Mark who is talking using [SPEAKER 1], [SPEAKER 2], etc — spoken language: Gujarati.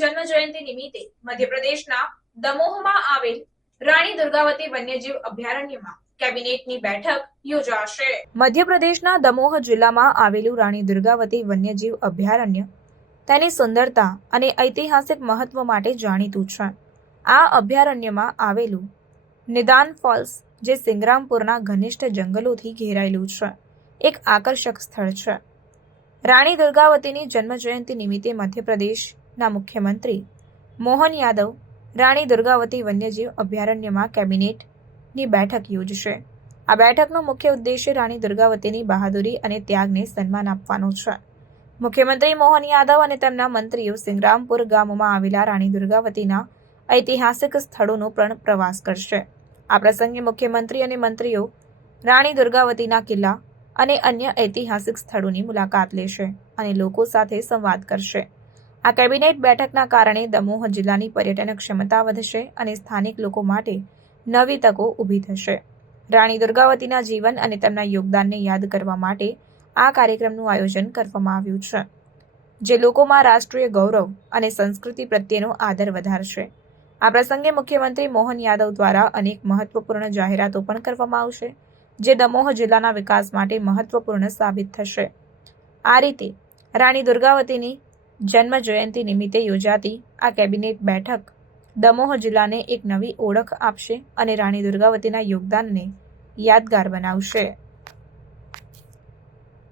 [SPEAKER 1] જયંતિ નિમિત્તે મધ્યપ્રદેશના દમોહમાં આવેલ રાણી દુર્ગાવતી વન્યજીવ અભયારણ્યમાં કેબિનેટની બેઠક યોજાશે. મધ્યપ્રદેશના દમોહ જિલ્લામાં આવેલું રાણી દુર્ગાવતી વન્યજીવ અભયારણ્ય તેની સુંદરતા અને ઐતિહાસિક મહત્વ માટે જાણીતું છે. આ અભયારણ્યમાં આવેલું નિદાન ફોલ્સ, જે સિંગ્રામપુરના ઘનિષ્ઠ જંગલોથી ઘેરાયેલું છે, એક આકર્ષક સ્થળ છે. રાણી દુર્ગાવતીની જન્મજયંતિ નિમિત્તે મધ્યપ્રદેશના મુખ્યમંત્રી મોહન યાદવ, રાણી દુર્ગાવતી વન્યજીવ અભયારણ્યમાં કેબિનેટની બેઠક યોજશે. આ બેઠકનો મુખ્ય ઉદ્દેશ્ય રાણી દુર્ગાવતીની બહાદુરી અને ત્યાગને સન્માન આપવાનો છે. મુખ્યમંત્રી મોહન યાદવ અને તેમના મંત્રીઓ સિંગ્રામપુર ગામમાં આવેલા રાણી દુર્ગાવતીના ઐતિહાસિક સ્થળોનો પણ પ્રવાસ કરશે. આ પ્રસંગે મુખ્યમંત્રી અને મંત્રીઓ રાણી દુર્ગાવતીના કિલ્લા અને અન્ય ઐતિહાસિક સ્થળોની મુલાકાત લેશે અને લોકો સાથે સંવાદ કરશે. આ કેબિનેટ બેઠકના કારણે દમોહ જિલ્લાની પર્યટન ક્ષમતા વધશે અને સ્થાનિક લોકો માટે નવી તકો ઊભી થશે. રાણી દુર્ગાવતીના જીવન અને તેમના યોગદાનને યાદ કરવા માટે આ કાર્યક્રમનું આયોજન કરવામાં આવ્યું છે, જે લોકોમાં રાષ્ટ્રીય ગૌરવ અને સંસ્કૃતિ પ્રત્યેનો આદર વધારશે. આ પ્રસંગે મુખ્યમંત્રી મોહન યાદવ દ્વારા અનેક મહત્વપૂર્ણ જાહેરાતો પણ કરવામાં આવશે, જે દમોહ જિલ્લાના વિકાસ માટે મહત્વપૂર્ણ સાબિત થશે. આ રીતે રાણી દુર્ગાવતીની જન્મ જયંતિ નિમિત્તે યોજાતી આ કેબિનેટ બેઠક દમોહ જિલ્લાને એક નવી ઓળખ આપશે અને રાણી દુર્ગાવતીના યોગદાનને યાદગાર બનાવશે.